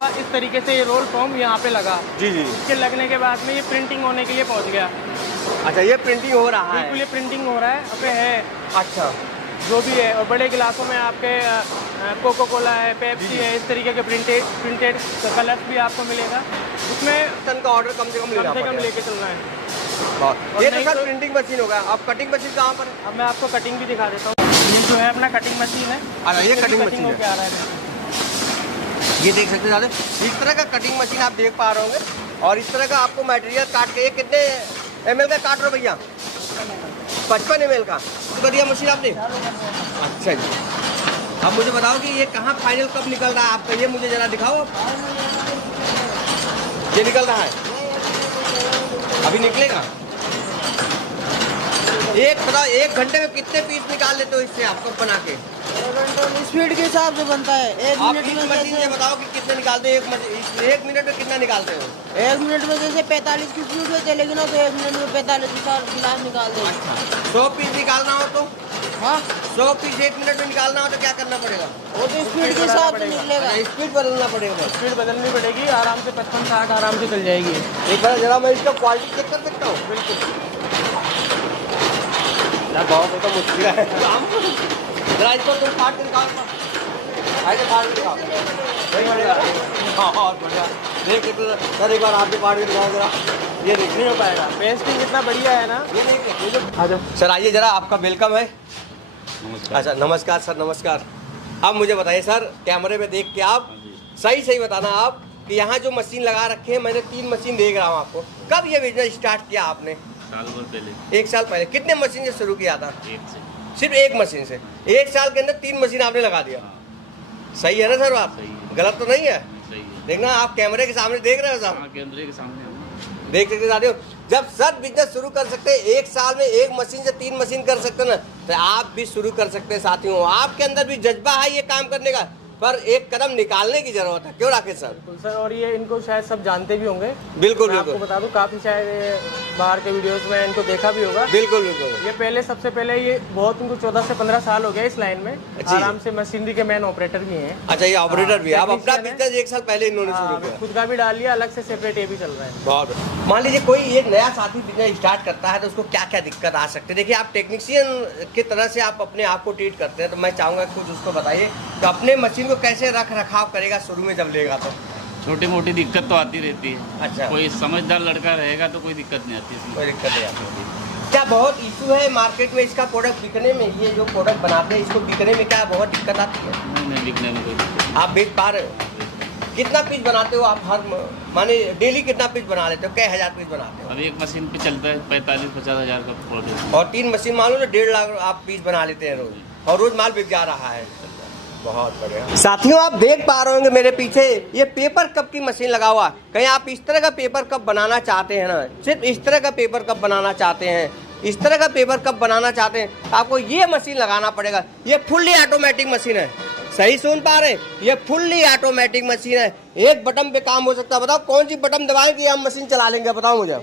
इस तरीके से ये रोल फॉर्म यहाँ पे लगा जी जी। इसके लगने के बाद में ये प्रिंटिंग होने के लिए पहुँच गया। अच्छा, ये प्रिंटिंग हो रहा है? बिल्कुल, ये प्रिंटिंग हो रहा है अब है। अच्छा, जो भी है, और बड़े गिलासों में आपके कोको कोला है, पेप्सी है, इस तरीके के प्रिंटेड कलर्स भी आपको मिलेगा। उसमें टन का ऑर्डर कम से कम लेके चलना है। ये तो सर प्रिंटिंग मशीन होगा। अब कटिंग मशीन कहाँ पर है? अब मैं आपको कटिंग भी दिखा देता हूँ। ये जो है अपना कटिंग मशीन है। अच्छा, ये कटिंग मशीन होके है। आ रहा है। ये देख सकते हैं, इस तरह का कटिंग मशीन आप देख पा रहे होंगे। और इस तरह का आपको मटेरियल काट के, ये कितने ml का काट रहे हो भैया? 55 ml का। तो दिया मशीन आपने? अच्छा जी। अब मुझे बताओ कि ये कहाँ फाइनल कब निकल रहा है आपका? ये मुझे जरा दिखाओ। ये निकल रहा है, अभी निकलेगा। एक घंटे में कितने पीस निकाल लेते हो इससे आपको बना के? स्पीड के हिसाब से बनता है। एक आप मिनट इस में मशीन से बताओ कि कितने निकालते हो? एक मिनट में कितना निकालते हो? 1 मिनट में जैसे 45 की स्पीड में चलेगी ना, तो 1 मिनट में 45 गिलास निकाल देंगे। अच्छा, 100 पीस निकालना हो तो? हाँ, 100 पीस 1 मिनट में निकालना हो तो क्या करना पड़ेगा? वो तो स्पीड के हिसाब से निकलेगा। स्पीड बदलना पड़ेगा। स्पीड बदलनी पड़ेगी, आराम से 55-60 आराम से चल जाएगी। एक बार जरा मैं इसका क्वालिटी चेक कर सकता हूँ? बिल्कुल। बहुत तो मुश्किल है। जरा इसको तुम फाड़ के निकाल, ऐसे फाड़ के निकाल। बहुत बढ़िया। देख सर, एक बार आप भी फाड़ के निकाल जरा। ये नहीं हो पाएगा। पेस्टिंग कितना बढ़िया है ना। ये नहीं। सर आइए जरा, आपका वेलकम है। अच्छा, नमस्कार सर, नमस्कार। अब मुझे बताइए सर, कैमरे में देख के आप सही बताना आप कि यहाँ जो मशीन लगा रखे हैं, मैंने 3 मशीन देख रहा हूँ आपको। कब ये बिजनेस स्टार्ट किया आपने? साल भर पहले। 1 साल पहले। कितने मशीन से शुरू किया था? एक से। सिर्फ 1 मशीन से 1 साल के अंदर 3 मशीन आपने लगा दिया। सही है ना सर बात? सही है। गलत तो नहीं है? सही है। देखना, आप कैमरे के सामने देख रहे हो साहब, हाँ, कैमरे के सामने हूँ। देख सकते साथियों। जब सर बिजनेस शुरू कर सकते हैं, 1 साल में 1 मशीन से 3 मशीन कर सकते हैं ना, तो आप भी शुरू कर सकते हैं साथियों। आपके अंदर भी जज्बा है ये काम करने का, पर एक कदम निकालने की जरूरत है। क्यों राकेश सर? बिल्कुल सर, और ये इनको शायद सब जानते भी होंगे। बिल्कुल मैं आपको बिल्कुल बता दूं, काफी शायद बाहर के वीडियोस में इनको देखा भी होगा। बिल्कुल बिल्कुल। ये पहले, सबसे पहले ये बहुत, इनको 14 से 15 साल हो गया इस लाइन में। जी। आराम से मशीनरी के मैन ऑपरेटर भी हैं। अच्छा, ये ऑपरेटर भी है। आप अपना technician है। बिजनेस 1 साल पहले इन्होंने शुरू किया। खुद का भी डाल लिया, अलग से सेपरेट ये भी चल रहा है। बहुत। मान लीजिए कोई एक नया साथी बिजनेस स्टार्ट करता है, तो उसको क्या क्या दिक्कत आ सकती है? देखिए, आप टेक्नीशियन की तरह से आप अपने आप को ट्रीट करते हैं, तो मैं चाहूँगा कुछ उसको बताइए। तो अपने मशीन को कैसे रख रखाव करेगा शुरू में जब लेगा तो? छोटी मोटी दिक्कत तो आती रहती है। अच्छा। कोई समझदार लड़का रहेगा तो कोई दिक्कत नहीं आती इसमें। कोई दिक्कत नहीं आती। क्या बहुत इशू है मार्केट में इसका प्रोडक्ट बिकने में? ये जो प्रोडक्ट बनाते हैं, इसको बिकने में क्या बहुत दिक्कत आती है? नहीं, बिकने में कोई दिक्कत आप बेच पा रहे हो? कितना पीस बनाते हो आप हर माने डेली कितना पीस बना लेते हो? कई हज़ार पीस बनाते हो? नहीं। अब एक मशीन पे चलता है 45-50 हज़ार का प्रोडक्ट। और 3 मशीन मान लो तो 1.5 लाख आप पीस बना लेते हैं रोज, और रोज माल बिक जा रहा है। बहुत बढ़िया। साथियों, आप देख पा रहे होंगे मेरे पीछे ये पेपर कप की मशीन लगा हुआ। कहीं आप इस तरह का पेपर कप बनाना चाहते हैं ना, सिर्फ इस तरह का पेपर कप बनाना चाहते हैं, इस तरह का पेपर कप बनाना चाहते हैं, तो आपको ये मशीन लगाना पड़ेगा। ये फुल्ली ऑटोमेटिक मशीन है। सही सुन पा रहे हैं? ये फुल्ली ऑटोमेटिक मशीन है। एक बटन पे काम हो सकता है। बताओ कौन सी बटन दबाएं कि हम मशीन चला लेंगे? बताओ मुझे।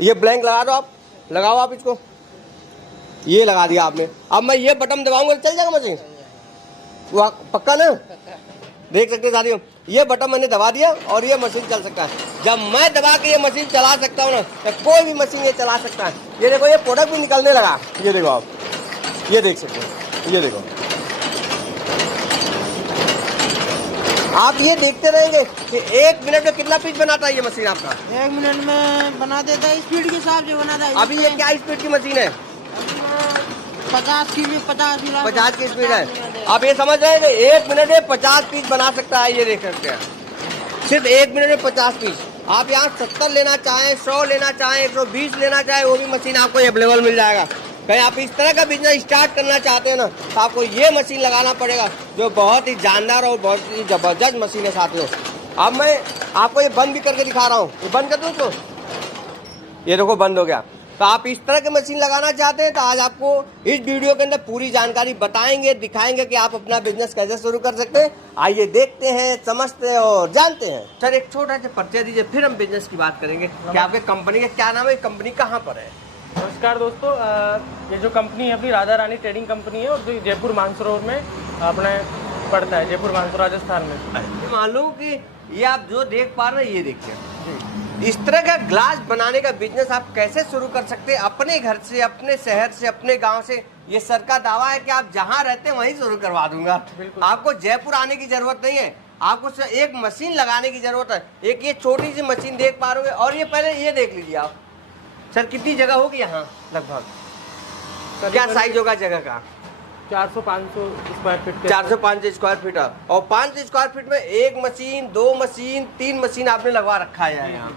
ये ब्लैंक लगा दो आप, लगाओ आप इसको। ये लगा दिया आपने। अब मैं ये बटन दबाऊंगा तो चल जाएगा मशीन? पक्का ना? देख सकते साथियों, ये बटन मैंने दबा दिया और ये मशीन चल सकता है। जब मैं दबा के ये मशीन चला सकता हूँ ना, तो कोई भी मशीन ये चला सकता है। ये देखो, ये प्रोडक्ट भी निकलने लगा। ये देखो आप, ये देख सकते हो। ये देखो, आप ये देखते रहेंगे कि 1 मिनट में कितना पीस बनाता है ये मशीन आपका? 1 मिनट में बना देता है, स्पीड के हिसाब से बनाता है। अभी ये क्या स्पीड की मशीन है? 50 की स्पीड है। आप ये समझ रहे हैं कि 1 मिनट में 50 पीस बना सकता है। ये देख सकते हैं, सिर्फ 1 मिनट में 50 पीस। आप यहाँ 70 लेना चाहें, 100 लेना चाहें, 120 लेना चाहें, वो भी मशीन आपको अवेलेबल मिल जाएगा। कहीं आप इस तरह का बिजनेस स्टार्ट करना चाहते हैं ना, तो आपको ये मशीन लगाना पड़ेगा, जो बहुत ही जानदार और बहुत ही जबरदस्त मशीन है साथियों। अब मैं आपको ये बंद भी करके दिखा रहा हूँ। ये बंद कर दूँ तो ये देखो बंद हो गया। तो आप इस तरह की मशीन लगाना चाहते हैं, तो आज आपको इस वीडियो के अंदर पूरी जानकारी बताएंगे, दिखाएंगे कि आप अपना बिजनेस कैसे शुरू कर सकते हैं। आइए देखते हैं, समझते हैं और जानते हैं। सर, एक छोटा सा परिचय दीजिए, फिर हम बिजनेस की बात करेंगे कि आपके कंपनी का क्या नाम है, कंपनी कहाँ पर है? नमस्कार दोस्तों, ये जो कंपनी है अपनी राधा रानी ट्रेडिंग कंपनी है, और जो जयपुर मानसरोवर में अपने पड़ता है जयपुर मानपुर राजस्थान में। ये मान लो कि ये आप जो देख पा रहे हैं ये देखिए, इस तरह का ग्लास बनाने का बिजनेस आप कैसे शुरू कर सकते हैं अपने घर से, अपने शहर से, अपने गांव से। ये सर का दावा है कि आप जहां रहते हैं वहीं शुरू करवा दूंगा। आपको जयपुर आने की जरूरत नहीं है, आपको सिर्फ एक मशीन लगाने की जरूरत है। एक ये छोटी सी मशीन देख पा रहे हो, और ये पहले ये देख लीजिए आप सर, कितनी जगह होगी यहाँ लगभग, क्या साइज होगा जगह का? 400-500 स्क्वायर फीट। 400-500 स्क्वायर फीट, और 500 स्क्वायर फीट में एक मशीन, 2 मशीन, 3 मशीन आपने लगवा रखा है यहाँ।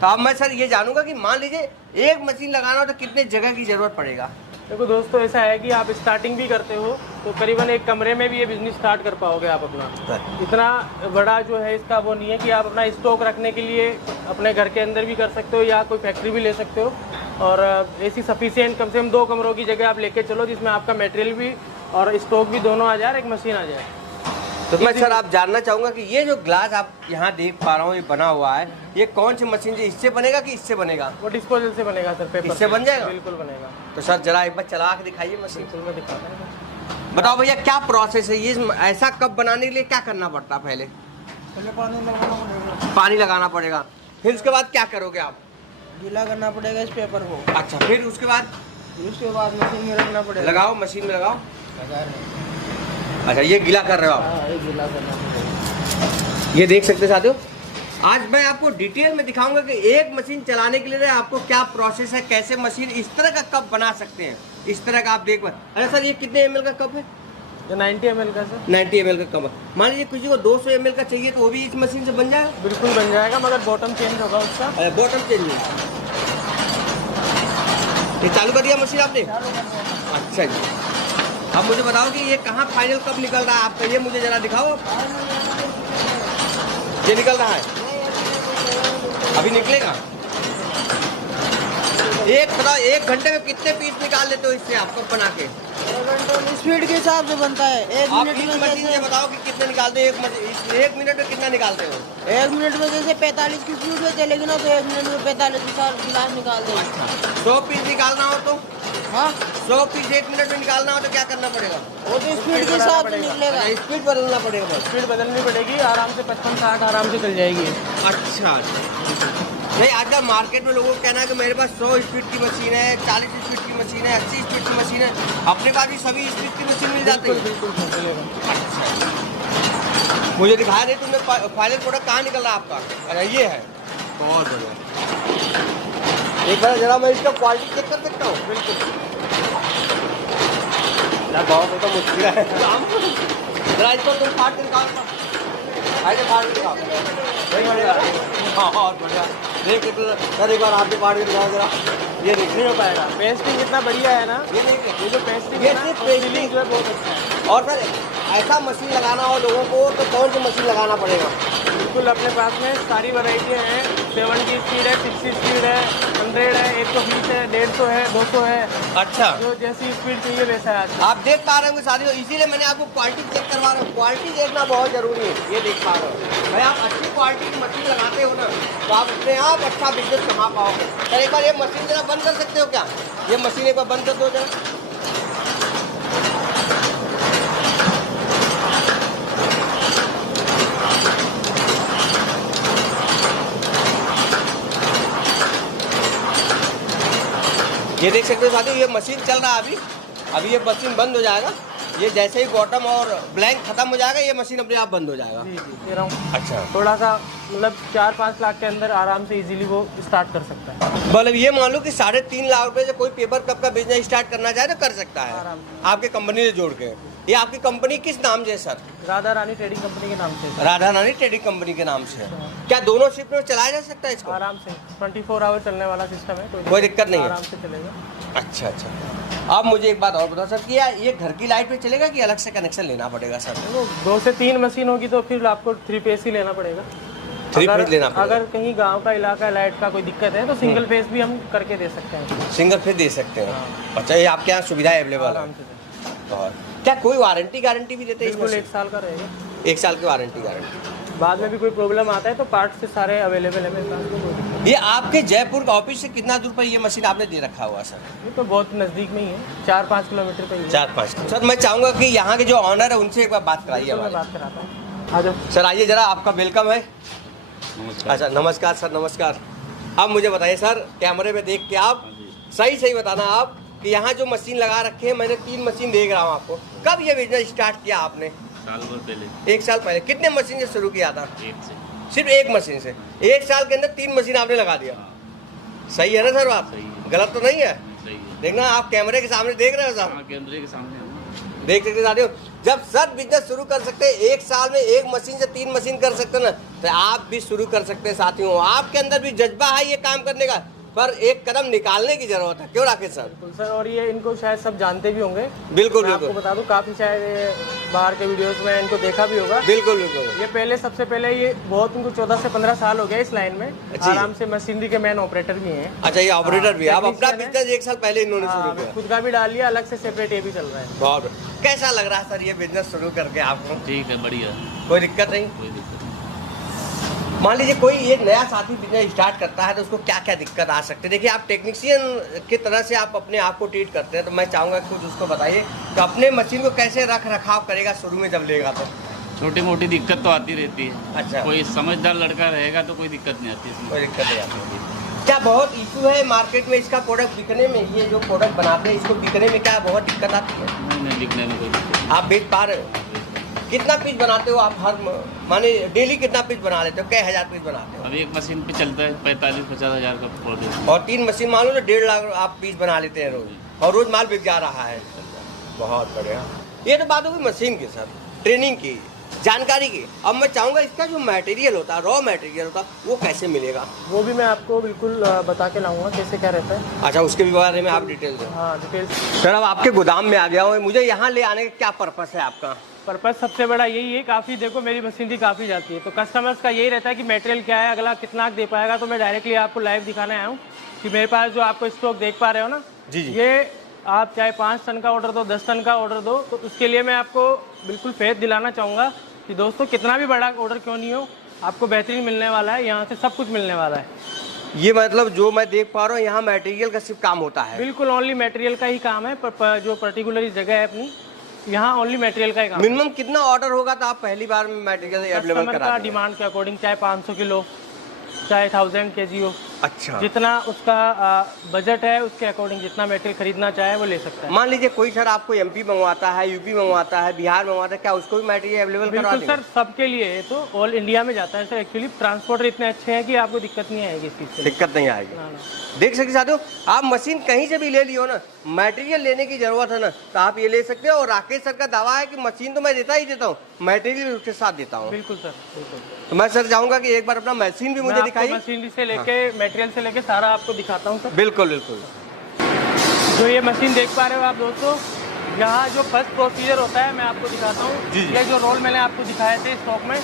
तो अब मैं सर ये जानूंगा कि मान लीजिए एक मशीन लगाना हो तो कितने जगह की जरूरत पड़ेगा? देखो दोस्तों, ऐसा है कि आप स्टार्टिंग भी करते हो तो करीबन एक कमरे में भी ये बिजनेस स्टार्ट कर पाओगे आप अपना। इतना बड़ा जो है इसका वो नहीं है कि आप अपना स्टॉक रखने के लिए अपने घर के अंदर भी कर सकते हो या कोई फैक्ट्री भी ले सकते हो। और ऐसी सफिशिएंट कम से कम 2 कमरों की जगह आप लेके चलो जिसमें आपका मटेरियल भी और स्टॉक भी दोनों आ जाए, एक मशीन आ जाए। तो मैं सर आप जानना चाहूंगा कि ये जो ग्लास आप यहाँ देख पा रहा हूँ ये बना हुआ है, ये कौन सी मशीन से, इससे बनेगा कि इससे बनेगा? वो डिस्पोजल से बनेगा सर, पेपर इससे बन जाएगा? बिल्कुल बनेगा। तो सर जरा एक बार चला के दिखाइए मशीन। बिल्कुल मैं दिखाता हूँ। बताओ भैया क्या प्रोसेस है, ये ऐसा कप बनाने के लिए क्या करना पड़ता है? पहले पानी लगाना पड़ेगा, फिर उसके बाद क्या करोगे आप? गीला करना पड़ेगा इस पेपर को। अच्छा, फिर उसके बाद मशीन में रखना पड़ेगा। लगाओ, मशीन में लगाओ। अच्छा, ये गीला कर रहे हो आप? ये गीला करना पड़ेगा। ये देख सकते साथियों, आज मैं आपको डिटेल में दिखाऊंगा कि एक मशीन चलाने के लिए आपको क्या प्रोसेस है, कैसे मशीन इस तरह का कप बना सकते हैं। इस तरह का आप देख पा। अरे सर ये कितने ml का कप है? ये 90 ml का सर। 90 ml का कप है। मान लीजिए किसी को 200 ml का चाहिए तो वो भी इस मशीन से बन जाएगा? बिल्कुल बन जाएगा, मगर बॉटम चेंज होगा उसका। बॉटम चेंज है। ये चालू कर दिया मशीन आपने? अच्छा जी। अब मुझे बताओ कि ये कहाँ फाइनल कब निकल रहा है आपका, ये मुझे जरा दिखाओ। ये निकल रहा है, अभी निकलेगा। एक घंटे में कितने पीस निकाल लेते हो इससे आप कप बना के? स्पीड के हिसाब से बनता है। एक आप मिनट इस में मशीन से बताओ कि कितने निकालते हो? एक मिनट में कितना निकालते हो? 1 मिनट में जैसे 45 की स्पीड से चलेगी ना तो 1 मिनट में 45 गिलास निकाल देंगे। 100 पीस निकालना हो तो? हाँ, 100 पीस 1 मिनट में निकालना हो तो क्या करना पड़ेगा? वो तो स्पीड के हिसाब से निकलेगा। स्पीड बदलना पड़ेगा बस। स्पीड बदलनी पड़ेगी, आराम से 55-60 आराम से चल जाएगी। अच्छा, नहीं आजकल मार्केट में लोगों का कहना है कि मेरे पास 100 स्पीड की मशीन है, 40 स्पीड की मशीन है, 80 स्पीड की मशीन है। अपने पास भी सभी स्पीड की मशीन मिल जाती है? बिल्कुल चलेगा। अच्छा, मुझे दिखाया नहीं तुमने फाइनल प्रोडक्ट कहाँ निकल रहा है आपका? अच्छा ये है, बहुत बढ़िया। एक बार जरा मैं इसका क्वालिटी चेक कर सकता हूँ? बिल्कुल। बहुत तो मुश्किल है, जरा इसको तुम फाड़ के निकाल। बहुत बढ़िया, देख सर एक बार आप भी फाड़ के दिखाओ जरा। ये नहीं हो पाएगा, पेस्टिंग इतना बढ़िया है ना। ये देखिए, ये जो पेस्टिंग ये है ना, सिर्फ वो पेस्टिंग सीलिंग जो है बहुत अच्छा है। और सर ऐसा मशीन लगाना हो लोगों को तो कौन सी मशीन लगाना पड़ेगा? बिल्कुल अपने पास में सारी वैरायटियाँ हैं। 70 स्पीड है, 60 स्पीड है, 100 है, 120 है, 150 है, 200 है। अच्छा, जो जैसी स्पीड चाहिए वैसा है आज। आप देख पा रहे होंगे साथियों, इसीलिए मैंने आपको क्वालिटी चेक करवा रहा हूँ। क्वालिटी देखना बहुत जरूरी है। ये देख पा रहे हो भाई, आप अच्छी क्वालिटी की मशीन लगाते हो ना तो आप अपने आप अच्छा बिजनेस कमा पाओगे। सर एक बार ये मशीन जरा बंद कर सकते हो क्या? ये मशीन एक बार बंद कर दो जरा। ये देख सकते हो साथियों, ये मशीन चल रहा है अभी ये मशीन बंद हो जाएगा। ये जैसे ही बॉटम और ब्लैंक खत्म हो जाएगा ये मशीन अपने आप बंद हो जाएगा। जी कह रहा हूँ। अच्छा, थोड़ा सा मतलब 4-5 लाख के अंदर आराम से इजीली वो स्टार्ट कर सकता है। मतलब ये मान लो कि 3.5 लाख रुपए से कोई पेपर कप का बिजनेस स्टार्ट करना चाहे तो कर सकता है आराम आपके कंपनी से जोड़ के। ये आपकी कंपनी किस नाम से है sir? Radha Rani trading company के नाम से। राधा रानी ट्रेडिंग कंपनी के नाम से है। क्या दोनों शिफ्ट में चलाया जा सकता है इसको? आराम से 24 आवर चलने वाला सिस्टम है, कोई दिक्कत नहीं है। आराम से चलेगा। अच्छा अच्छा, अब मुझे एक बात और बताओ सर कि ये घर की लाइट पे चलेगा कि अलग से कनेक्शन लेना पड़ेगा सर? 2 से 3 मशीन होगी तो फिर आपको 3 फेस ही लेना पड़ेगा। 3 फेस लेना पड़ेगा। अगर कहीं गांव का इलाका लाइट का कोई दिक्कत है तो सिंगल फेस भी हम करके दे सकते हैं। सिंगल फेस दे सकते हैं? अच्छा, ये आपके यहाँ सुविधा अवेलेबल है? आराम से। और क्या कोई वारंटी गारंटी भी देते हैं? बिल्कुल 1 साल का रहेगा। 1 साल की वारंटी गारंटी। बाद में भी कोई प्रॉब्लम आता है तो पार्ट से सारे अवेलेबल है मेरे पास, तो कोई दिक्कत नहीं। ये आपके जयपुर का ऑफिस से कितना दूर पर ये मशीन आपने दे रखा हुआ सर? ये तो बहुत नज़दीक में ही है, 4-5 किलोमीटर पे ही है। 4-5। सर मैं चाहूँगा कि यहाँ के जो ऑनर है उनसे एक बार बात कराइए तो मैं हमारी। बात कराता हूँ, आ जाओ। सर आइए जरा, आपका वेलकम है। नमस्कार। अच्छा नमस्कार सर, नमस्कार। अब मुझे बताइए सर, कैमरे में देख के आप सही सही बताना आप कि यहाँ जो मशीन लगा रखे हैं, मैंने 3 मशीन देख रहा हूँ आपको, कब ये बिजनेस स्टार्ट किया आपने? साल भर पहले। 1 साल पहले। कितने मशीन से शुरू किया था? एक से। सिर्फ 1 मशीन से 1 साल के अंदर 3 मशीन आपने लगा दिया। सही है ना सर बात? सही है। गलत तो नहीं है? सही है। देखना, आप कैमरे के सामने देख रहे हो सर, हाँ, कैमरे के सामने है ना। देख सकते साथियों, जब सर बिजनेस शुरू कर सकते हैं 1 साल में 1 मशीन से 3 मशीन कर सकते हैं ना, तो आप भी शुरू कर सकते हैं साथियों। आपके अंदर भी जज्बा है ये काम करने का, पर एक कदम निकालने की जरूरत है। क्यों राकेश सर? बिल्कुल सर, और ये इनको शायद सब जानते भी होंगे। बिल्कुल मैं आपको बिल्कुल बता दूं, काफ़ी शायद बाहर के वीडियोस में इनको देखा भी होगा। बिल्कुल बिल्कुल। ये पहले, सबसे पहले ये बहुत, इनको 14 से 15 साल हो गया इस लाइन में, जी। आराम से मशीनरी के मैन ऑपरेटर भी हैं। अच्छा, ये ऑपरेटर भी है। आप अपना technician है। बिजनेस 1 साल पहले इन्होंने शुरू हाँ, किया। खुद का भी डाल लिया, अलग से सेपरेट ये भी चल रहा है। बहुत। कैसा लग रहा है सर ये बिजनेस शुरू करके आपको? ठीक है, बढ़िया। कोई दिक्कत नहीं? कोई दिक्कत नहीं। मान लीजिए कोई एक नया साथी बिजनेस स्टार्ट करता है तो उसको क्या क्या दिक्कत आ सकती है? देखिए, आप टेक्नीशियन की तरह से आप अपने आप को ट्रीट करते हैं, तो मैं चाहूँगा कि कुछ उसको बताइए तो अपने मशीन को कैसे रख रखाव करेगा शुरू में जब लेगा तो? छोटी मोटी दिक्कत तो आती रहती है। अच्छा। कोई समझदार लड़का रहेगा तो कोई दिक्कत नहीं आती इसमें। कोई दिक्कत नहीं आती। क्या बहुत इशू है मार्केट में इसका प्रोडक्ट बिकने में? ये जो प्रोडक्ट बनाते हैं इसको बिकने में क्या बहुत दिक्कत आती है? नहीं, बिकने में कोई दिक्कत नहीं। आप बेच पा रहे हो? कितना पीस बनाते हो आप हर माने डेली कितना पीस बना लेते हो? कई हज़ार पीस बनाते हो? अभी एक मशीन पे चलता है 45-50 हज़ार का प्रोडक्ट। और 3 मशीन मान लो तो 1.5 लाख आप पीस बना लेते हैं रोज, और रोज माल बिक जा रहा है। बहुत बढ़िया। ये तो बात होगी मशीन के साथ, ट्रेनिंग की, जानकारी की। अब मैं चाहूँगा इसका जो मटेरियल होता है, रॉ मटेरियल होता है, वो कैसे मिलेगा? वो भी मैं आपको बिल्कुल बता के लाऊंगा कैसे क्या रहता है। अच्छा, उसके भी बारे में आप डिटेल दें। हाँ, डिटेल्स। सर अब आपके गोदाम में आ गया हूँ, मुझे यहाँ ले आने का क्या पर्पस है आपका? पर्पस सबसे बड़ा यही है, काफ़ी देखो मेरी मशीनरी काफ़ी जाती है, तो कस्टमर्स का यही रहता है कि मटेरियल क्या है, अगला कितना दे पाएगा। तो मैं डायरेक्टली आपको लाइव दिखाने आया हूँ कि मेरे पास जो आपको स्टॉक देख पा रहे हो ना, जी जी। ये आप चाहे 5 टन का ऑर्डर दो, 10 टन का ऑर्डर दो, तो उसके लिए मैं आपको बिल्कुल फेथ दिलाना चाहूँगा कि दोस्तों कितना भी बड़ा ऑर्डर क्यों नहीं हो, आपको बेहतरीन मिलने वाला है, यहाँ से सब कुछ मिलने वाला है। ये मतलब जो मैं देख पा रहा हूँ यहाँ मटेरियल का सिर्फ काम होता है? बिल्कुल ओनली मटेरियल का ही काम है, पर जो पर्टिकुलर जगह है अपनी, यहाँ ओनली मटेरियल का ही काम है। मिनिमम कितना ऑर्डर होगा तो आप पहली बार में मटेरियल अवेलेबल कस्टमर करा का देंगे? डिमांड के अकॉर्डिंग, चाहे 500 किलो, चाहे 1000 kg हो, अच्छा। जितना उसका बजट है उसके अकॉर्डिंग जितना मटेरियल खरीदना चाहे वो ले सकता है। मान लीजिए कोई सर आपको एमपी मंगवाता है, यूपी मंगवाता है, बिहार मंगवाता है, क्या उसको भी मटेरियल अवेलेबल करवा बिल्कुल देंगे? सर, सबके लिए है, तो ऑल इंडिया में जाता है सर। एक्चुअली ट्रांसपोर्टर इतने अच्छे हैं कि आपको दिक्कत नहीं आएगी इस चीज़ से। दिक्कत नहीं आएगी। ना, ना। देख सकते साथियों, आप मशीन कहीं से भी ले लियो ना, मटेरियल लेने की जरूरत है ना, तो आप ये ले सकते हो। और राकेश सर का दावा है कि मशीन तो मैं देता ही देता हूँ, मटेरियल उसके साथ देता हूँ। बिल्कुल सर, बिल्कुल। तो मैं सर चाहूंगा कि एक बार अपना मशीन भी मुझे दिखाइए। मशीनरी से लेके मटेरियल से लेके सारा आपको दिखाता हूँ सर। बिल्कुल बिल्कुल। जो ये मशीन देख पा रहे हो आप दोस्तों, यहाँ जो फर्स्ट प्रोसीजर होता है मैं आपको दिखाता हूँ। जी, जी। ये जो रोल मैंने आपको दिखाए थे स्टॉक में,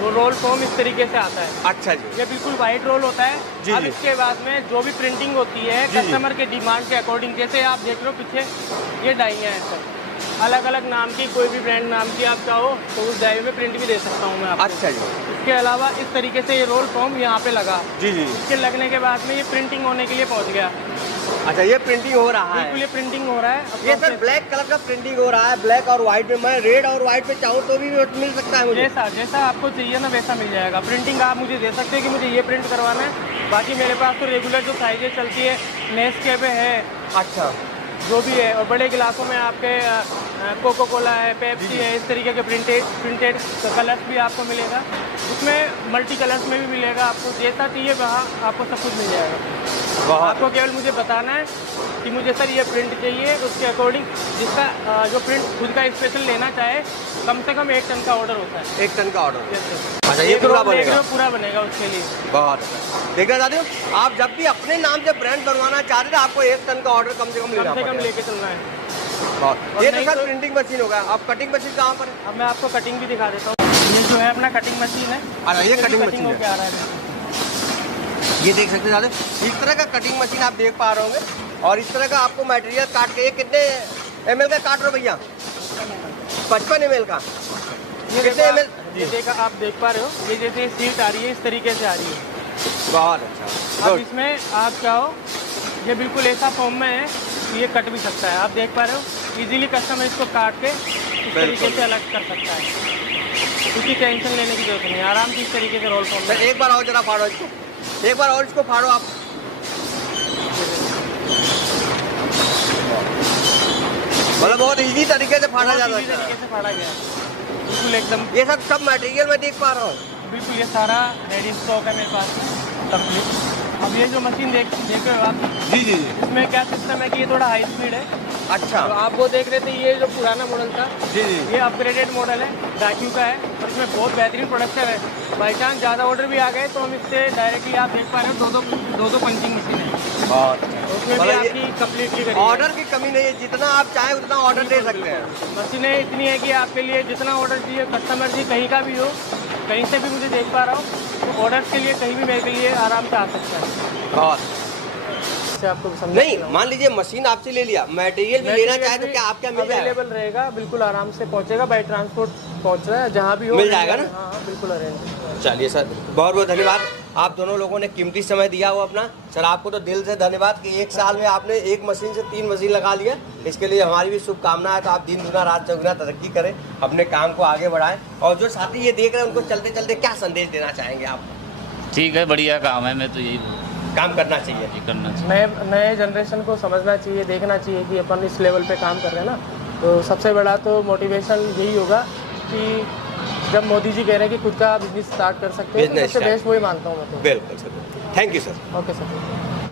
वो रोल फॉर्म इस तरीके से आता है। अच्छा जी। ये बिल्कुल वाइट रोल होता है। जी, अब जी। इसके बाद में जो भी प्रिंटिंग होती है जी, जी। कस्टमर के डिमांड के अकॉर्डिंग, जैसे आप देख रहे हो पीछे ये डाइयाँ हैं सर, अलग अलग नाम की, कोई भी ब्रांड नाम की आप चाहो तो उस डाई में प्रिंट भी दे सकता हूँ मैं आपको। अच्छा जी। इसके अलावा इस तरीके से ये रोल फॉर्म यहाँ पे लगा। जी जी। इसके लगने के बाद में ये प्रिंटिंग होने के लिए पहुँच गया। अच्छा, ये प्रिंटिंग हो रहा बिल्कुल है? ये प्रिंटिंग हो रहा है। ये सर ब्लैक कलर का प्रिंटिंग हो रहा है, ब्लैक और व्हाइट में। मैं रेड और व्हाइट में चाहूँ तो भी मिल सकता है मुझे? जैसा जैसा आपको चाहिए ना वैसा मिल जाएगा। प्रिंटिंग आप मुझे दे सकते हैं कि मुझे ये प्रिंट करवाना है। बाकी मेरे पास तो रेगुलर जो साइजेज चलती है, नेस्के पे है, अच्छा। जो भी है, और बड़े गिलासों में आपके कोको कोला है, पेप्सी है, इस तरीके के प्रिंटेड कलर्स भी आपको मिलेगा। उसमें मल्टी कलर्स में भी मिलेगा। आपको जैसा चाहिए वहाँ आपको सब कुछ मिल जाएगा। आपको केवल मुझे बताना है कि मुझे सर ये प्रिंट चाहिए, उसके अकॉर्डिंग जिसका जो प्रिंट खुद का स्पेशल लेना चाहे, कम से कम 1 टन का ऑर्डर होता है। 1 टन का ऑर्डर? जैसे अच्छा, ये पूरा बनेगा? पूरा बनेगा उसके लिए। बहुत अच्छा। देखना चाहते हो आप, जब भी अपने नाम से ब्रांड बनवाना चाहते थे, आपको 1 टन का ऑर्डर कम से कम लेना पड़ेगा। लेके चलना है। बहुत। ये तो सर प्रिंटिंग मशीन होगा। आप कटिंग मशीन कहाँ पर है? अब मैं आपको कटिंग भी दिखा देता हूँ। ये जो है अपना कटिंग मशीन है। अच्छा, ये कटिंग मशीन होके है। आ रहा है। ये देख सकते हैं, इस तरह का कटिंग मशीन आप देख पा रहे होंगे। और इस तरह का आपको मटेरियल काट के, ये कितने ml का काट रहे हो भैया? 55 ml का। ये कितने ml? ये देखा आप देख पा रहे हो, ये जैसे सीट आ रही है इस तरीके से आ रही है। बहुत अच्छा। अब गुड। इसमें आप चाहो ये बिल्कुल ऐसा फॉर्म में है कि ये कट भी सकता है। आप देख पा रहे हो इजीली कस्टमर इसको काट के इस तरीके से अलग कर सकता है, उसकी टेंशन लेने की जरूरत नहीं, आराम से इस तरीके से रोल फॉर्म सर में। एक बार और जरा फाड़ो इसको, एक बार और इसको फाड़ो आप। मतलब बहुत इजी तरीके से फाड़ा जा बहुत easy सकता तरीके है। से फाड़ा गया है बिल्कुल एकदम। ये सब मटेरियल मैं देख पा रहा हूँ। बिल्कुल ये सारा रेडी स्टॉक है मेरे पास कंप्लीट। अब ये जो मशीन देख रहे हो आप, जी जी जी। इसमें क्या सिस्टम है कि ये थोड़ा हाई स्पीड है। अच्छा। तो आप वो देख रहे थे ये जो पुराना मॉडल था, जी जी। ये अपग्रेडेड मॉडल है, वैक्यू का है और इसमें बहुत बेहतरीन प्रोडक्शन है। बाई चांस ज़्यादा ऑर्डर भी आ गए तो हम इससे डायरेक्टली आप देख पा रहे हो दो दो पंचिंग मशीन है, बहुत उसमें भी मतलब ये आपकी कम्प्लीटली करेंगे। ऑर्डर की कमी नहीं है, जितना आप चाहें उतना ऑर्डर दे सकते हैं। मशीनें इतनी है कि आपके लिए जितना ऑर्डर चाहिए, कस्टमर जी कहीं का भी हो, कहीं से भी मुझे देख पा रहा हूँ, तो ऑर्डर के लिए कहीं भी मेरे के लिए आराम से आ सकता है। बहुत इससे आपको समझ नहीं, मान लीजिए मशीन आपसे ले लिया, मटेरियल भी लेना चाहे तो क्या आपके यहाँ मिल जाएगा? अवेलेबल रहेगा, बिल्कुल आराम से पहुंचेगा, बाई ट्रांसपोर्ट पहुंच रहा है, जहाँ भी हो मिल जाएगा ना? हाँ हाँ बिल्कुल अरेंज। चलिए सर, बहुत बहुत धन्यवाद। आप दोनों लोगों ने कीमती समय दिया हो अपना। सर आपको तो दिल से धन्यवाद कि एक साल में आपने एक मशीन से 3 मशीन लगा लिया। इसके लिए हमारी भी शुभकामनाएं। तो आप दिन दुना रात चौगुना तरक्की करें, अपने काम को आगे बढ़ाएं। और जो साथी ये देख रहे हैं उनको चलते चलते क्या संदेश देना चाहेंगे आप? ठीक है, बढ़िया काम है, मैं तो यही काम करना चाहिए। करना चाहिए। नए जनरेशन को समझना चाहिए, देखना चाहिए कि अपन इस लेवल पे काम कर रहे हैं ना। तो सबसे बड़ा तो मोटिवेशन यही होगा कि जब मोदी जी कह रहे हैं कि खुद का बिजनेस स्टार्ट कर सकते हैं, तो Business सबसे start। बेस्ट वही मानता हूँ मैं तो। बिल्कुल sir, thank you sir. Okay sir.